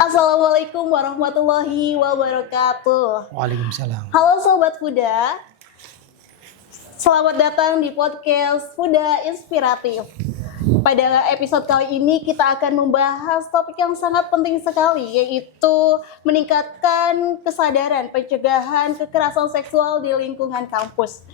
Assalamualaikum warahmatullahi wabarakatuh. Waalaikumsalam. Halo Sobat Fuda, selamat datang di podcast Fuda Inspiratif. Pada episode kali ini kita akan membahas topik yang sangat penting sekali, yaitu meningkatkan kesadaran pencegahan kekerasan seksual di lingkungan kampus.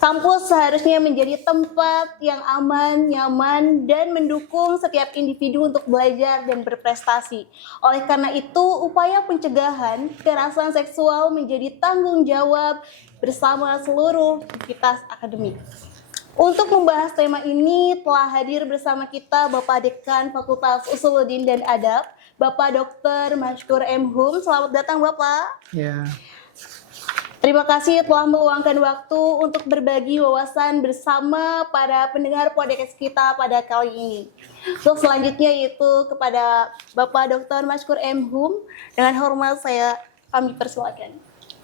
Kampus seharusnya menjadi tempat yang aman, nyaman, dan mendukung setiap individu untuk belajar dan berprestasi. Oleh karena itu, upaya pencegahan kekerasan seksual menjadi tanggung jawab bersama seluruh entitas akademik. Untuk membahas tema ini telah hadir bersama kita Bapak Dekan Fakultas Usuluddin dan Adab, Bapak Dr. Mashkur M. Hum. Selamat datang Bapak. Ya. Terima kasih telah meluangkan waktu untuk berbagi wawasan bersama para pendengar podcast kita pada kali ini. Untuk selanjutnya yaitu kepada Bapak Dr. Mashkur M. Hum, dengan hormat kami persilakan.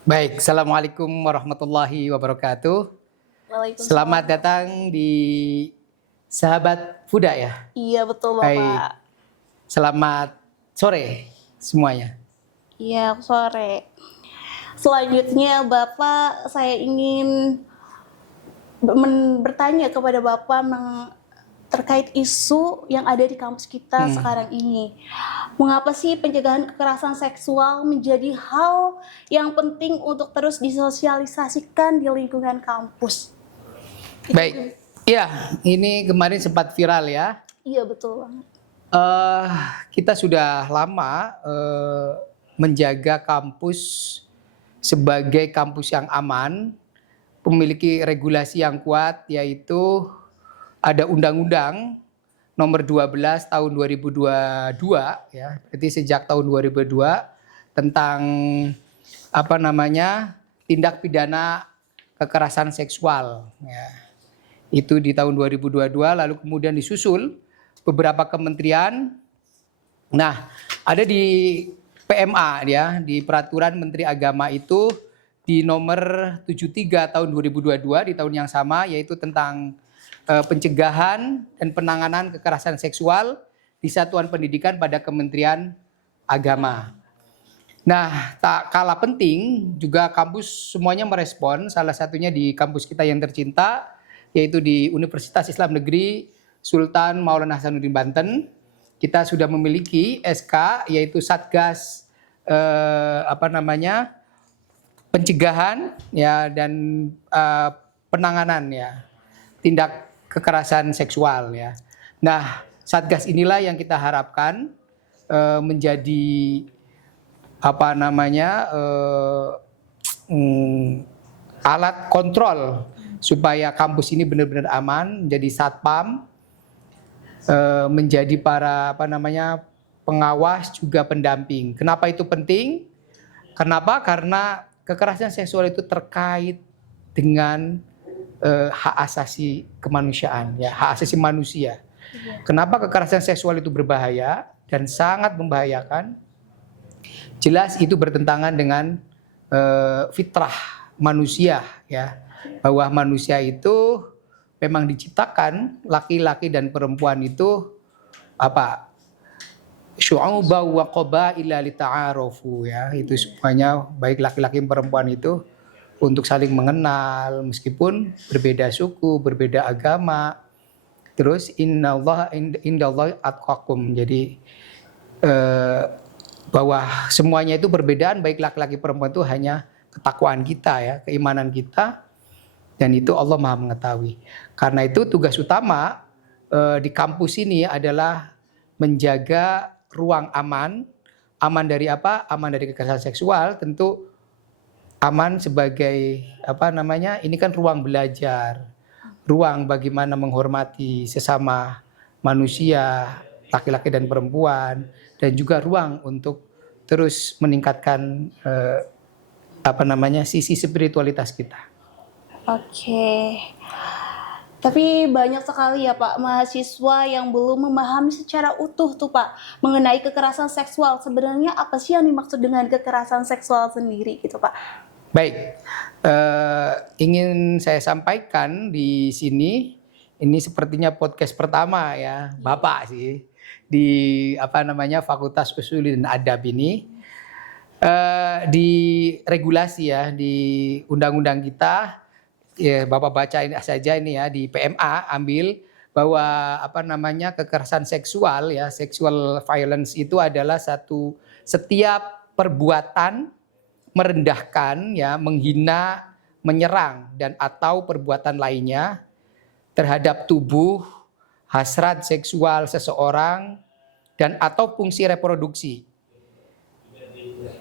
Baik, Assalamualaikum warahmatullahi wabarakatuh. Waalaikumsalam. Selamat datang di Sahabat Fuda ya. Iya betul Bapak. Baik. Selamat sore semuanya. Iya sore. Selanjutnya Bapak, saya ingin bertanya kepada Bapak terkait isu yang ada di kampus kita sekarang ini. Mengapa sih pencegahan kekerasan seksual menjadi hal yang penting untuk terus disosialisasikan di lingkungan kampus? Baik, ya ini kemarin sempat viral ya. Iya betul banget. Kita sudah lama menjaga kampus sebagai kampus yang aman, memiliki regulasi yang kuat, yaitu ada Undang-Undang Nomor 12 Tahun 2022 ya, berarti sejak tahun 2002 tentang tindak pidana kekerasan seksual ya. Itu di tahun 2022, lalu kemudian disusul beberapa kementerian. Nah, ada di PMA ya, di Peraturan Menteri Agama itu di nomor 73 tahun 2022 di tahun yang sama, yaitu tentang pencegahan dan penanganan kekerasan seksual di satuan pendidikan pada Kementerian Agama. Nah, tak kalah penting juga kampus semuanya merespon, salah satunya di kampus kita yang tercinta, yaitu di Universitas Islam Negeri Sultan Maulana Hasanuddin Banten. Kita sudah memiliki SK, yaitu Satgas pencegahan ya dan penanganan ya tindak kekerasan seksual ya. Nah, Satgas inilah yang kita harapkan menjadi alat kontrol supaya kampus ini benar-benar aman, menjadi satpam, menjadi para pengawas juga pendamping. Kenapa itu penting? Kenapa? Karena kekerasan seksual itu terkait dengan hak asasi kemanusiaan, ya, hak asasi manusia. Kenapa kekerasan seksual itu berbahaya dan sangat membahayakan? Jelas itu bertentangan dengan fitrah manusia, ya, bahwa manusia itu memang diciptakan laki-laki dan perempuan itu syu'uba wa qabaila lita'arufu ya, itu semuanya baik laki-laki dan perempuan itu untuk saling mengenal meskipun berbeda suku, berbeda agama. Terus indallahi atqakum. Jadi bahwa semuanya itu perbedaan baik laki-laki perempuan itu hanya ketakwaan kita ya, keimanan kita. Dan itu Allah Maha mengetahui. Karena itu tugas utama di kampus ini adalah menjaga ruang aman. Aman dari apa? Aman dari kekerasan seksual. Tentu aman sebagai ini kan ruang belajar. Ruang bagaimana menghormati sesama manusia, laki-laki dan perempuan. Dan juga ruang untuk terus meningkatkan sisi spiritualitas kita. Oke. Tapi banyak sekali ya Pak mahasiswa yang belum memahami secara utuh tuh Pak mengenai kekerasan seksual. Sebenarnya apa sih yang dimaksud dengan kekerasan seksual sendiri gitu Pak? Baik, ingin saya sampaikan di sini, ini sepertinya podcast pertama ya Bapak sih. di apa namanya Fakultas Usuluddin Adab ini di regulasi ya di undang-undang kita ya, Bapak baca ini saja ini ya di PMA ambil bahwa apa namanya kekerasan seksual ya sexual violence itu adalah setiap perbuatan merendahkan ya menghina menyerang dan atau perbuatan lainnya terhadap tubuh hasrat seksual seseorang dan atau fungsi reproduksi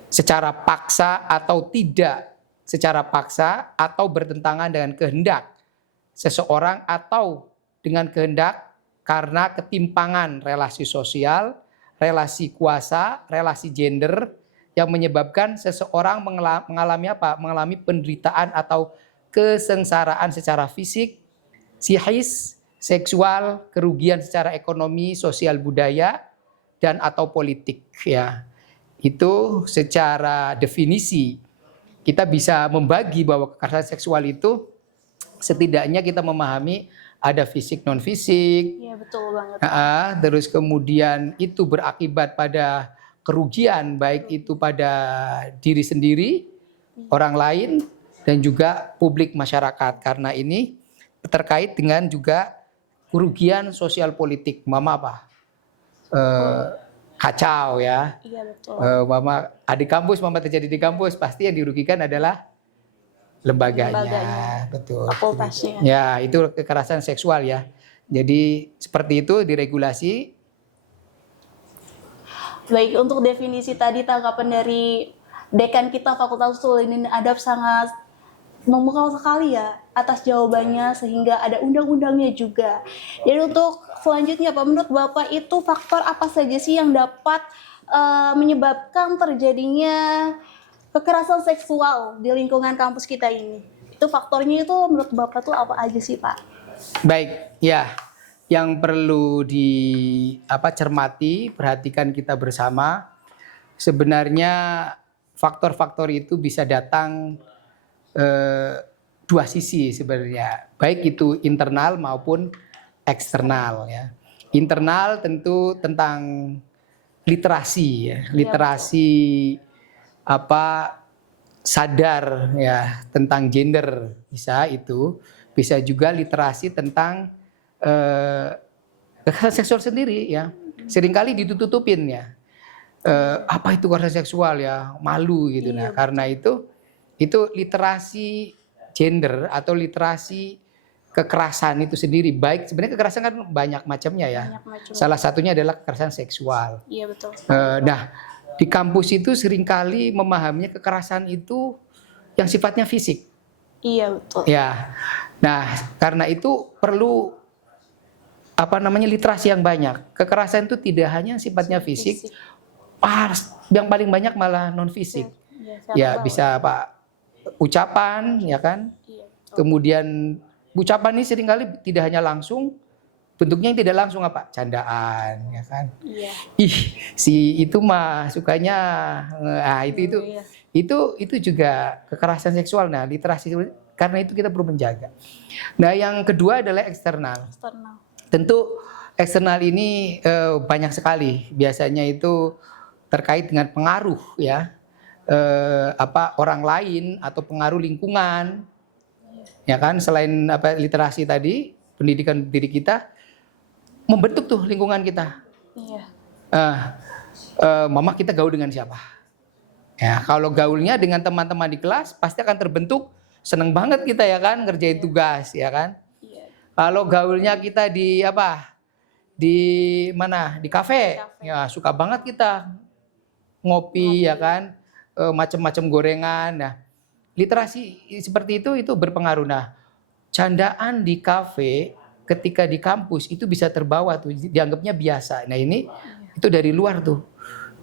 secara paksa atau tidak secara paksa atau bertentangan dengan kehendak seseorang atau dengan kehendak karena ketimpangan relasi sosial, relasi kuasa, relasi gender yang menyebabkan seseorang mengalami apa? Mengalami penderitaan atau kesengsaraan secara fisik, psikis, seksual, kerugian secara ekonomi, sosial budaya dan atau politik ya. Itu secara definisi kita bisa membagi bahwa kekerasan seksual itu setidaknya kita memahami ada fisik non fisik. Iya betul banget. Terus kemudian itu berakibat pada kerugian baik itu pada diri sendiri, orang lain dan juga publik masyarakat karena ini terkait dengan juga kerugian sosial politik. Mama apa? Kacau ya. Iya betul. Mama di kampus, mama terjadi di kampus pasti yang dirugikan adalah lembaganya. Betul. Fakultasnya. Ya, itu kekerasan seksual ya. Jadi seperti itu diregulasi. Baik, untuk definisi tadi tanggapan dari dekan kita Fakultas Usuluddin Adab sangat memukau sekali ya atas jawabannya sehingga ada undang-undangnya juga. Jadi untuk selanjutnya Pak, menurut Bapak itu faktor apa saja sih yang dapat menyebabkan terjadinya kekerasan seksual di lingkungan kampus kita ini? Itu faktornya itu menurut Bapak tuh apa aja sih Pak? Baik, ya. Yang perlu cermati, perhatikan kita bersama. Sebenarnya faktor-faktor itu bisa datang dua sisi sebenarnya. Baik itu internal maupun eksternal ya. Internal tentu tentang literasi ya. Literasi sadar ya tentang gender bisa juga literasi tentang kekerasan seksual sendiri ya seringkali ditutupin ya apa itu kekerasan seksual ya malu gitu. Nah karena itu literasi gender atau literasi kekerasan itu sendiri baik sebenarnya kekerasan kan banyak macamnya ya salah satunya adalah kekerasan seksual. Iya betul. Nah di kampus itu seringkali memahaminya kekerasan itu yang sifatnya fisik. Iya betul. Ya. Nah, karena itu perlu literasi yang banyak. Kekerasan itu tidak hanya sifatnya fisik. Yang paling banyak malah non fisik. Ya, bisa ucapan ya kan? Iya, kemudian ucapan ini seringkali tidak hanya langsung bentuknya yang tidak langsung candaan ya kan? Iya. Ih, si itu mah sukanya itu juga kekerasan seksual. Nah, literasi karena itu kita perlu menjaga. Nah, yang kedua adalah eksternal. Tentu eksternal ini banyak sekali. Biasanya itu terkait dengan pengaruh ya. Orang lain atau pengaruh lingkungan. Ya kan, selain literasi tadi, pendidikan diri kita membentuk tuh lingkungan kita. Iya. Mama kita gaul dengan siapa? Ya, kalau gaulnya dengan teman-teman di kelas pasti akan terbentuk seneng banget kita ya kan ngerjain tugas ya kan. Iya. Kalau gaulnya kita di di mana? Di kafe. Ya suka banget kita ngopi ya kan, macam-macam gorengan. Nah, literasi seperti itu berpengaruh. Nah, candaan di kafe ketika di kampus itu bisa terbawa tuh dianggapnya biasa. Nah, ini itu dari luar tuh.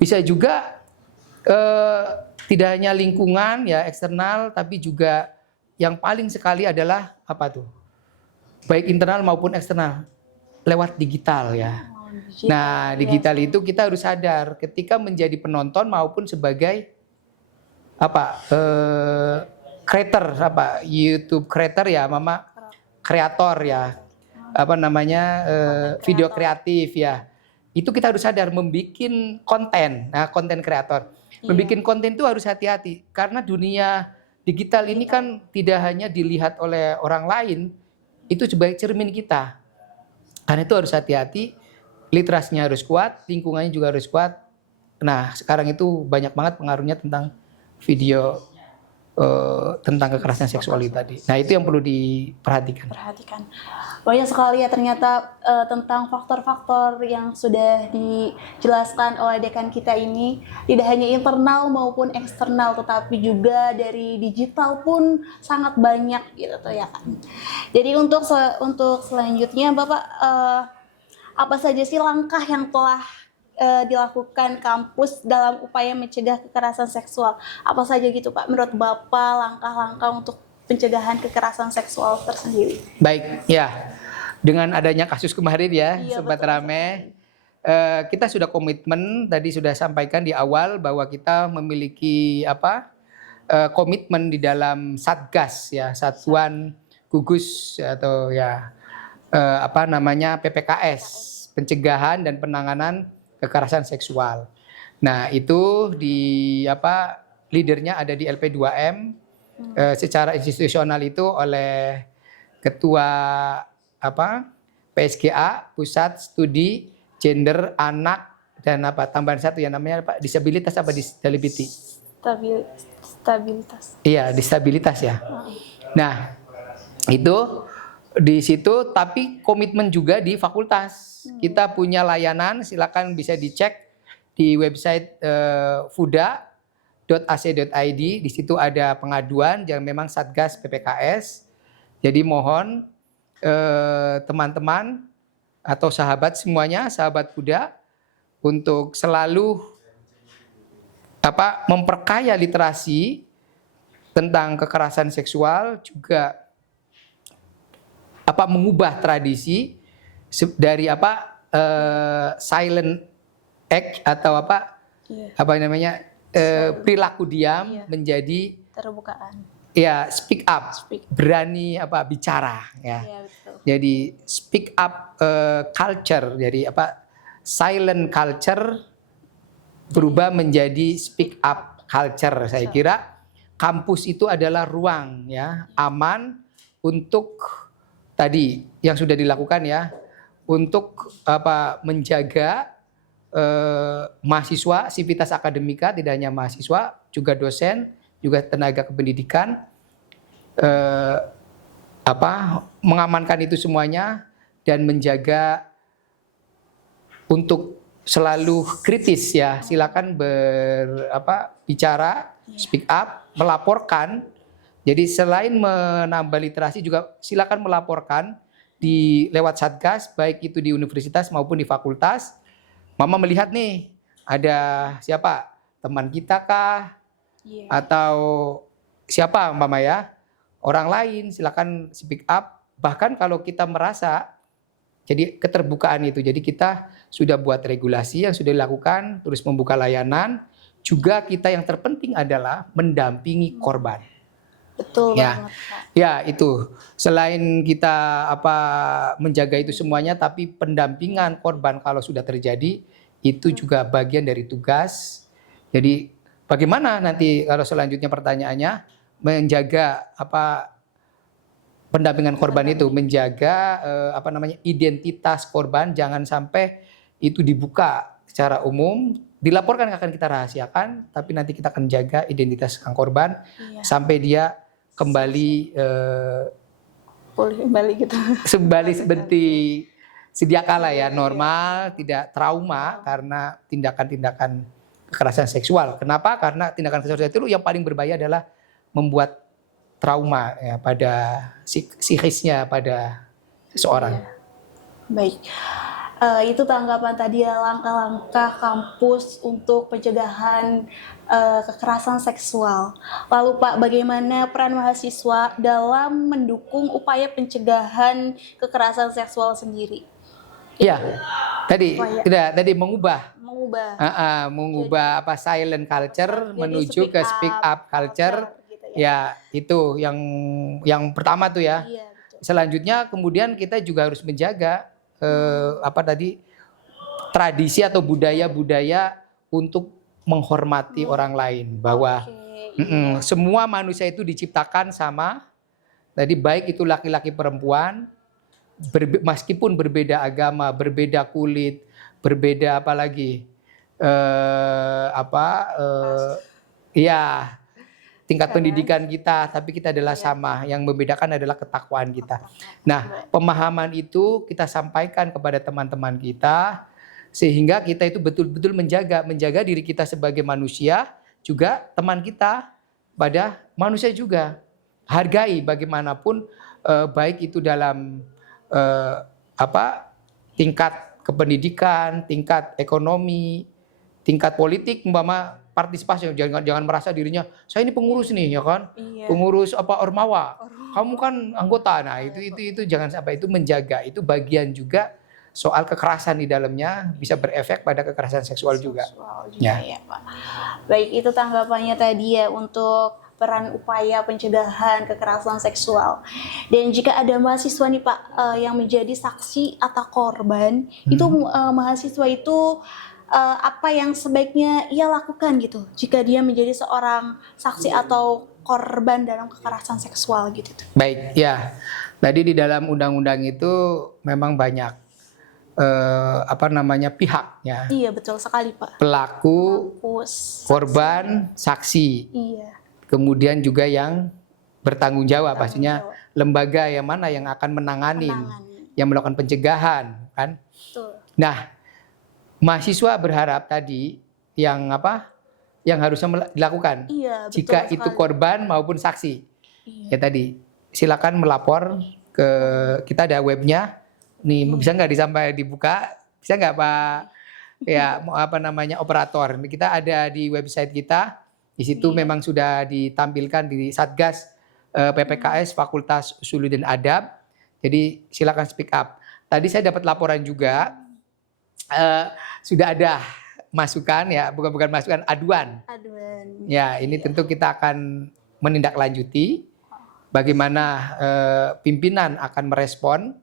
Bisa juga tidak hanya lingkungan ya eksternal tapi juga yang paling sekali adalah baik internal maupun eksternal lewat digital ya. Nah, digital itu kita harus sadar ketika menjadi penonton maupun sebagai creator YouTube creator ya, Mama kreator ya. Video kreatif ya. itu kita harus sadar membuat konten. Nah, konten kreator. Membuat konten itu harus hati-hati karena dunia digital ini kan tidak hanya dilihat oleh orang lain, itu sebagai cermin kita. Karena itu harus hati-hati, literasinya harus kuat, lingkungannya juga harus kuat. Nah, sekarang itu banyak banget pengaruhnya tentang video tentang kekerasan seksual itu tadi. Nah, itu yang perlu diperhatikan. Banyak sekali ya ternyata tentang faktor-faktor yang sudah dijelaskan oleh dekan kita ini, tidak hanya internal maupun eksternal, tetapi juga dari digital pun sangat banyak gitu ya kan. Jadi untuk selanjutnya Bapak, apa saja sih langkah yang telah dilakukan kampus dalam upaya mencegah kekerasan seksual? Apa saja gitu Pak, menurut Bapak langkah-langkah untuk pencegahan kekerasan seksual tersendiri? Baik, ya. Dengan adanya kasus kemarin ya, sempat rame. Kita sudah komitmen, tadi sudah sampaikan di awal bahwa kita memiliki komitmen di dalam Satgas ya, Satuan Gugus atau ya PPKS, pencegahan dan penanganan kekerasan seksual. Nah, itu leadernya ada di LP2M. Secara institusional itu oleh Ketua PSGA, Pusat Studi Gender Anak dan tambahan satu yang namanya disabilitas disability. Stabilitas. Iya, disabilitas ya. Nah, itu di situ, tapi komitmen juga di fakultas. Kita punya layanan, silakan bisa dicek di website fuda.ac.id. Di situ ada pengaduan yang memang Satgas PPKS. Jadi mohon teman-teman atau sahabat semuanya, sahabat Fuda, untuk selalu memperkaya literasi tentang kekerasan seksual, juga mengubah tradisi dari silent act atau perilaku diam menjadi terbukaan. Ya, speak up, berani bicara ya. Betul. Jadi speak up culture, jadi silent culture berubah menjadi speak up culture. Saya kira kampus itu adalah ruang ya aman untuk tadi yang sudah dilakukan ya, untuk menjaga mahasiswa, sivitas akademika, tidak hanya mahasiswa, juga dosen, juga tenaga kependidikan, mengamankan itu semuanya dan menjaga untuk selalu kritis ya. Silakan bicara, speak up, melaporkan. Jadi selain menambah literasi juga silakan melaporkan lewat Satgas, baik itu di universitas maupun di fakultas. Mama melihat nih ada siapa, teman kita kah, atau siapa Mama ya, orang lain, silakan speak up. Bahkan kalau kita merasa, jadi keterbukaan itu, jadi kita sudah buat regulasi yang sudah dilakukan, terus membuka layanan. Juga kita yang terpenting adalah mendampingi korban. Betul ya, banget, Pak. Ya itu. Selain kita menjaga itu semuanya, tapi pendampingan korban kalau sudah terjadi itu juga bagian dari tugas. Jadi bagaimana nanti kalau selanjutnya pertanyaannya menjaga pendampingan korban itu, menjaga identitas korban, jangan sampai itu dibuka secara umum, dilaporkan akan kita rahasiakan, tapi nanti kita akan jaga identitas sang korban sampai dia kembali pulih kembali gitu. Seperti sedia kala ya, normal, tidak trauma karena tindakan-tindakan kekerasan seksual. Kenapa? Karena tindakan kekerasan seksual itu yang paling berbahaya adalah membuat trauma ya pada psikisnya pada seseorang. Baik. Itu tanggapan tadi ya, langkah-langkah kampus untuk pencegahan kekerasan seksual. Lalu Pak, bagaimana peran mahasiswa dalam mendukung upaya pencegahan kekerasan seksual sendiri? Iya, tadi mengubah silent culture menuju ke speak up culture. Gitu ya, itu yang pertama tuh ya. Iya, betul. Selanjutnya kemudian kita juga harus menjaga tradisi atau budaya-budaya untuk menghormati orang lain, bahwa semua manusia itu diciptakan sama. Jadi baik itu laki-laki perempuan, meskipun berbeda agama, berbeda kulit, berbeda apalagi ya tingkat pendidikan kita, tapi kita adalah sama. Yang membedakan adalah ketakwaan kita. Nah, pemahaman itu kita sampaikan kepada teman-teman kita, sehingga kita itu betul-betul menjaga diri kita sebagai manusia, juga teman kita pada manusia juga. Hargai bagaimanapun, baik itu dalam tingkat kependidikan, tingkat ekonomi, tingkat politik, umpama partisipasi. Jangan merasa dirinya saya ini pengurus nih, ya kan, pengurus ormawa, kamu kan anggota. Nah itu jangan sampai, itu menjaga, itu bagian juga soal kekerasan di dalamnya bisa berefek pada kekerasan seksual juga ya Pak. Baik, itu tanggapannya tadi ya untuk peran upaya pencegahan kekerasan seksual. Dan jika ada mahasiswa nih Pak yang menjadi saksi atau korban, itu mahasiswa itu apa yang sebaiknya ia lakukan gitu jika dia menjadi seorang saksi atau korban dalam kekerasan seksual gitu. Baik, ya. Tadi di dalam undang-undang itu memang banyak pihaknya. Iya, betul sekali Pak. Pelaku, korban, saksi. Iya. Kemudian juga yang bertanggung jawab, pastinya lembaga yang mana yang akan menangani, yang melakukan pencegahan, kan? Betul. Nah, mahasiswa berharap tadi yang harusnya dilakukan, iya, jika itu korban maupun saksi. Iya. Ya tadi, silakan melapor ke kita, ada webnya. Nih, bisa nggak dibuka? Bisa nggak Pak? Ya, operator. Kita ada di website kita. Di situ memang sudah ditampilkan di Satgas PPKS Fakultas Usuluddin Adab. Jadi silakan speak up. Tadi saya dapat laporan juga sudah ada masukan, ya, bukan masukan, aduan. Ya, ini tentu kita akan menindaklanjuti bagaimana pimpinan akan merespon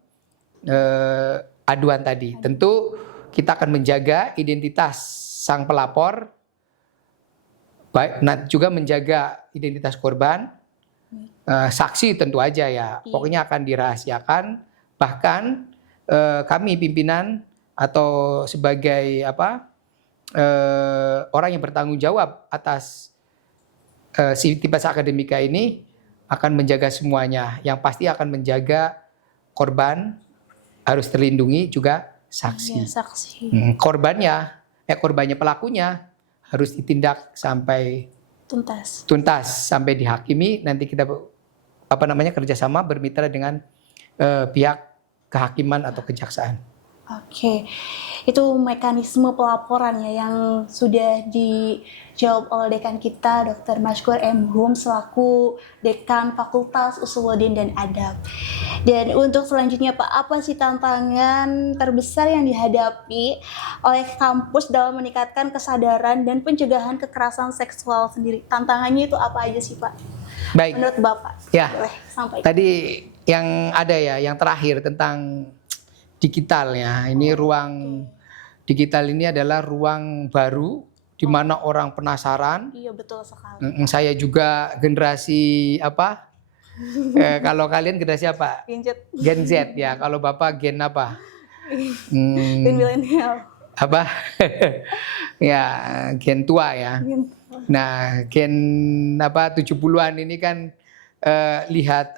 aduan tadi. Tentu kita akan menjaga identitas sang pelapor, baik, juga menjaga identitas korban, saksi tentu aja ya. Pokoknya akan dirahasiakan. Bahkan kami pimpinan atau sebagai orang yang bertanggung jawab atas Sivitas Akademika ini akan menjaga semuanya. Yang pasti akan menjaga korban harus terlindungi, juga saksi. Iya, saksi. Korbannya, pelakunya harus ditindak sampai tuntas sampai dihakimi. Nanti kita kerjasama bermitra dengan pihak kehakiman atau kejaksaan. Oke, itu mekanisme pelaporannya yang sudah dijawab oleh dekan kita, Dr. Mashkur M. Hum, selaku Dekan Fakultas Usuluddin dan Adab. Dan untuk selanjutnya Pak, apa sih tantangan terbesar yang dihadapi oleh kampus dalam meningkatkan kesadaran dan pencegahan kekerasan seksual sendiri? Tantangannya itu apa aja sih Pak? Baik. Menurut Bapak? Ya. Boleh sampaikan. Tadi yang ada ya, yang terakhir tentang digital ya. Ini ruang digital ini adalah ruang baru di mana orang penasaran. Iya, betul sekali. Saya juga generasi kalau kalian generasi apa? Gen Z ya. Kalau Bapak gen apa? Gen milenial. Ya, gen tua ya. Nah, gen 70-an ini kan lihat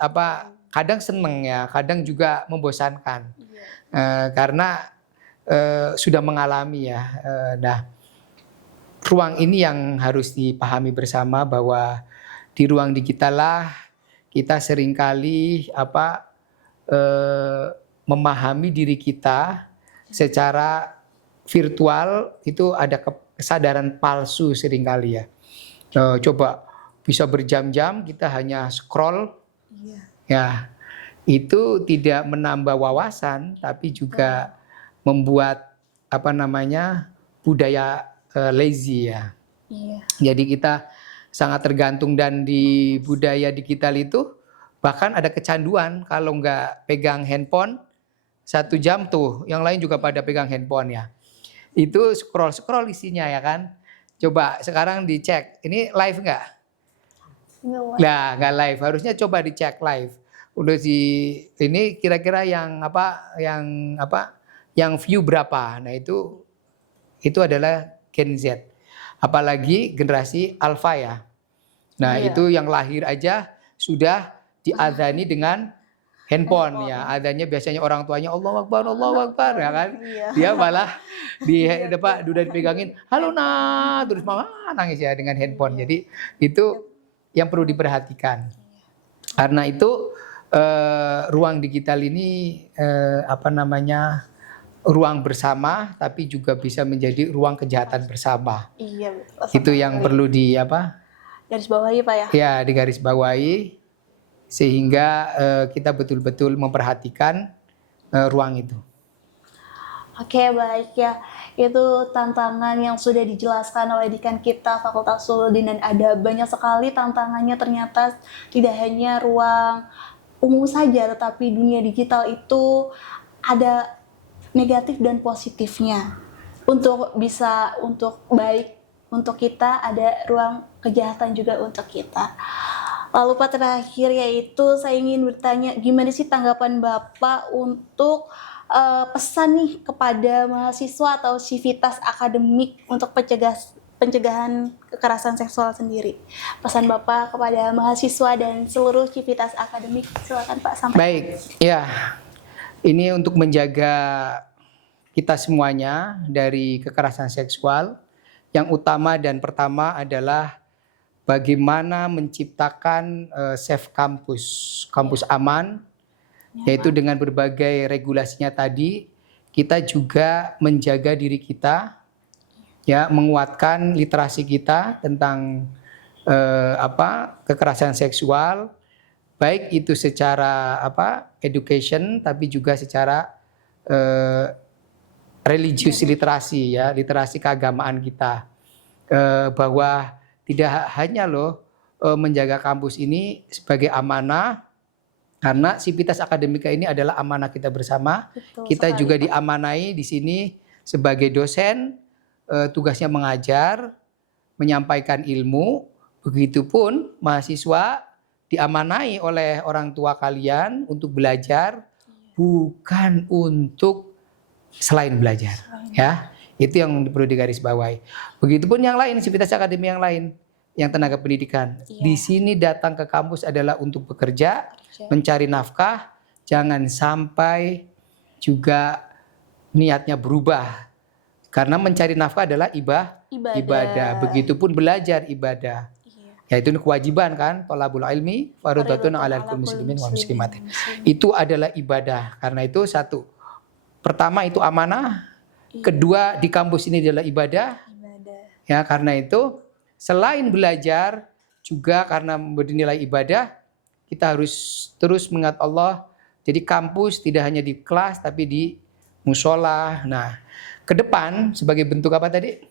kadang seneng ya, kadang juga membosankan. Karena sudah mengalami ya. Nah, ruang ini yang harus dipahami bersama, bahwa di ruang digital lah kita seringkali memahami diri kita secara virtual, itu ada kesadaran palsu seringkali ya. Coba bisa berjam-jam kita hanya scroll, ya. Itu tidak menambah wawasan, tapi juga membuat budaya lazy ya. Iya. Jadi kita sangat tergantung, dan di budaya digital itu bahkan ada kecanduan kalau nggak pegang handphone 1 jam tuh, yang lain juga pada pegang handphone ya. Itu scroll isinya ya kan. Coba sekarang dicek, ini live nggak? Nah, nggak live. Harusnya coba dicek live. Udah ini kira-kira yang yang view berapa? Nah itu adalah Gen Z. Apalagi generasi Alpha ya. Nah itu yang lahir aja sudah diadzani dengan handphone ya. Adanya biasanya orang tuanya Allah Akbar ya kan. Dia malah di depan udah dipegangin, halo nak, terus mama nangis ya dengan handphone. Jadi itu yang perlu diperhatikan. Karena itu ruang digital ini ruang bersama, tapi juga bisa menjadi ruang kejahatan bersama. Iya, itu yang perlu garis bawahi Pak ya. Ya, digaris bawahi sehingga kita betul-betul memperhatikan ruang itu. Oke, baik ya. Itu tantangan yang sudah dijelaskan oleh dekan kita Fakultas Suluddin, dan ada banyak sekali tantangannya. Ternyata tidak hanya ruang umum saja, tetapi dunia digital itu ada negatif dan positifnya. Untuk baik untuk kita, ada ruang kejahatan juga untuk kita. Lalu Pak, terakhir yaitu saya ingin bertanya, gimana sih tanggapan Bapak untuk pesan nih kepada mahasiswa atau civitas akademik untuk pencegahan kekerasan seksual sendiri? Pesan Bapak kepada mahasiswa dan seluruh civitas akademik, silakan Pak sampaikan. Baik, ya. Ini untuk menjaga kita semuanya dari kekerasan seksual. Yang utama dan pertama adalah bagaimana menciptakan safe kampus aman, yaitu dengan berbagai regulasinya tadi. Kita juga menjaga diri kita, ya, menguatkan literasi kita tentang kekerasan seksual, baik itu secara education, tapi juga secara religius literasi, ya, literasi keagamaan kita, bahwa tidak hanya menjaga kampus ini sebagai amanah, karena sivitas akademika ini adalah amanah kita bersama. Betul kita sekali, juga Pak. diamanai di sini sebagai dosen, tugasnya mengajar, menyampaikan ilmu. Begitupun mahasiswa diamanai oleh orang tua kalian untuk belajar, bukan untuk selain belajar, ya. Itu yang perlu digarisbawahi. Begitupun yang lain, sivitas akademik yang lain, yang tenaga pendidikan. Di sini datang ke kampus adalah untuk bekerja, mencari nafkah. Jangan sampai juga niatnya berubah. Karena mencari nafkah adalah ibadah. Begitupun belajar ibadah. Yaitu kewajiban kan, thalabul ilmi fardhatun 'alal kulli muslimin wa muslimatin. Itu adalah ibadah. Karena itu satu, pertama itu amanah, kedua di kampus ini adalah ibadah. Ya, karena itu selain belajar juga karena bernilai ibadah, kita harus terus mengingat Allah. Jadi kampus tidak hanya di kelas tapi di musola. Nah, ke depan sebagai bentuk apa tadi?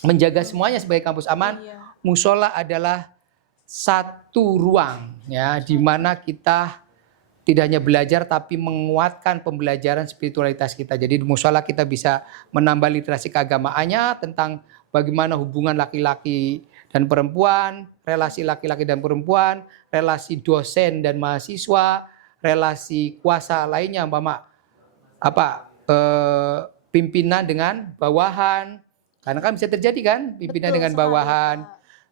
Menjaga semuanya sebagai kampus aman. Musola adalah satu ruang, ya, di mana kita tidak hanya belajar tapi menguatkan pembelajaran spiritualitas kita. Jadi di musola kita bisa menambah literasi keagamaannya tentang bagaimana hubungan laki-laki dan perempuan, relasi laki-laki dan perempuan, relasi dosen dan mahasiswa, relasi kuasa lainnya, pimpinan dengan bawahan. Karena kan bisa terjadi kan pimpinan dengan bawahan.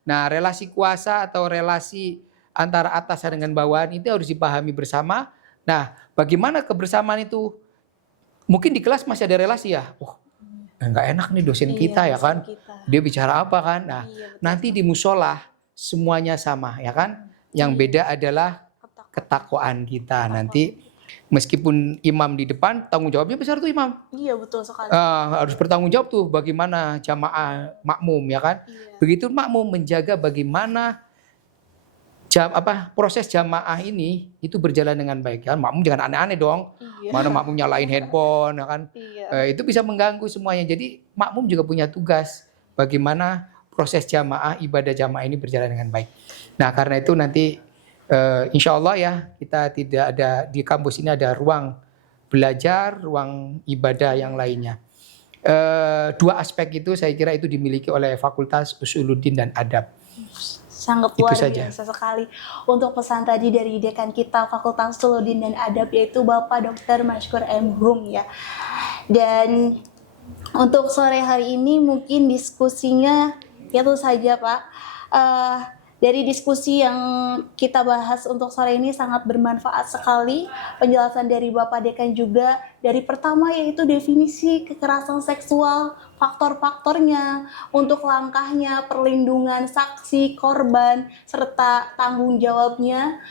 Nah, relasi kuasa atau relasi antara atasan dengan bawahan itu harus dipahami bersama. Nah, bagaimana kebersamaan itu? Mungkin di kelas masih ada relasi ya. Nggak enak nih dosen kita ya kan. Dia bicara apa kan? Nah, nanti di musola semuanya sama ya kan. Yang beda adalah ketakwaan kita. Nanti meskipun imam di depan, tanggung jawabnya besar tuh imam. Iya, betul sekali. Harus bertanggung jawab tuh bagaimana jamaah makmum ya kan. Begitu makmum menjaga bagaimana proses jamaah ini itu berjalan dengan baik kan. Makmum jangan aneh-aneh dong. Mana makmum nyalain handphone ya kan. Itu bisa mengganggu semuanya. Jadi makmum juga punya tugas bagaimana proses jamaah, ibadah jamaah ini berjalan dengan baik. Nah, karena itu nanti insya Allah ya, kita tidak ada di kampus ini ada ruang belajar, ruang ibadah yang lainnya. dua aspek itu saya kira itu dimiliki oleh Fakultas Usuluddin dan Adab. Sangat Itu luar saja. biasa sekali untuk pesan tadi dari dekan kita Fakultas Usuluddin dan Adab, yaitu Bapak Dr. Mashkur M. Hum ya. Dan untuk sore hari ini mungkin diskusinya itu saja Pak. Dari diskusi yang kita bahas untuk sore ini sangat bermanfaat sekali. Penjelasan dari Bapak Dekan juga dari pertama yaitu definisi kekerasan seksual, faktor-faktornya, untuk langkahnya, perlindungan saksi, korban, serta tanggung jawabnya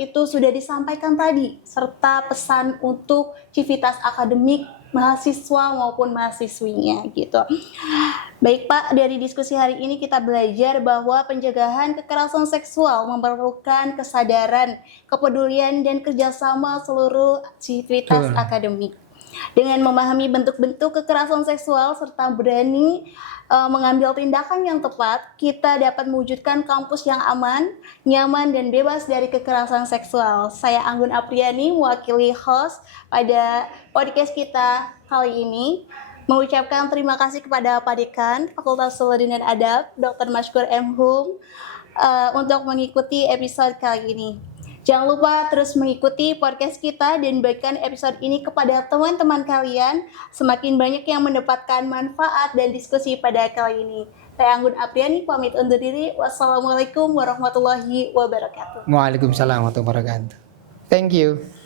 itu sudah disampaikan tadi, serta pesan untuk civitas akademik mahasiswa maupun mahasiswinya gitu. Baik Pak, dari diskusi hari ini kita belajar bahwa pencegahan kekerasan seksual memerlukan kesadaran, kepedulian, dan kerjasama seluruh civitas Betul. akademik. Dengan memahami bentuk-bentuk kekerasan seksual serta berani mengambil tindakan yang tepat, kita dapat mewujudkan kampus yang aman, nyaman, dan bebas dari kekerasan seksual. Saya Anggun Apriani, mewakili host pada podcast kita kali ini, mengucapkan terima kasih kepada Pak Dekan Fakultas Usuluddin dan Adab, Dr. Mashkur M. Hum, untuk mengikuti episode kali ini. Jangan lupa terus mengikuti podcast kita dan bagikan episode ini kepada teman-teman kalian. Semakin banyak yang mendapatkan manfaat dan diskusi pada kali ini. Saya Anggun Apriani, pamit undur diri. Wassalamualaikum warahmatullahi wabarakatuh. Waalaikumsalam warahmatullahi wabarakatuh. Thank you.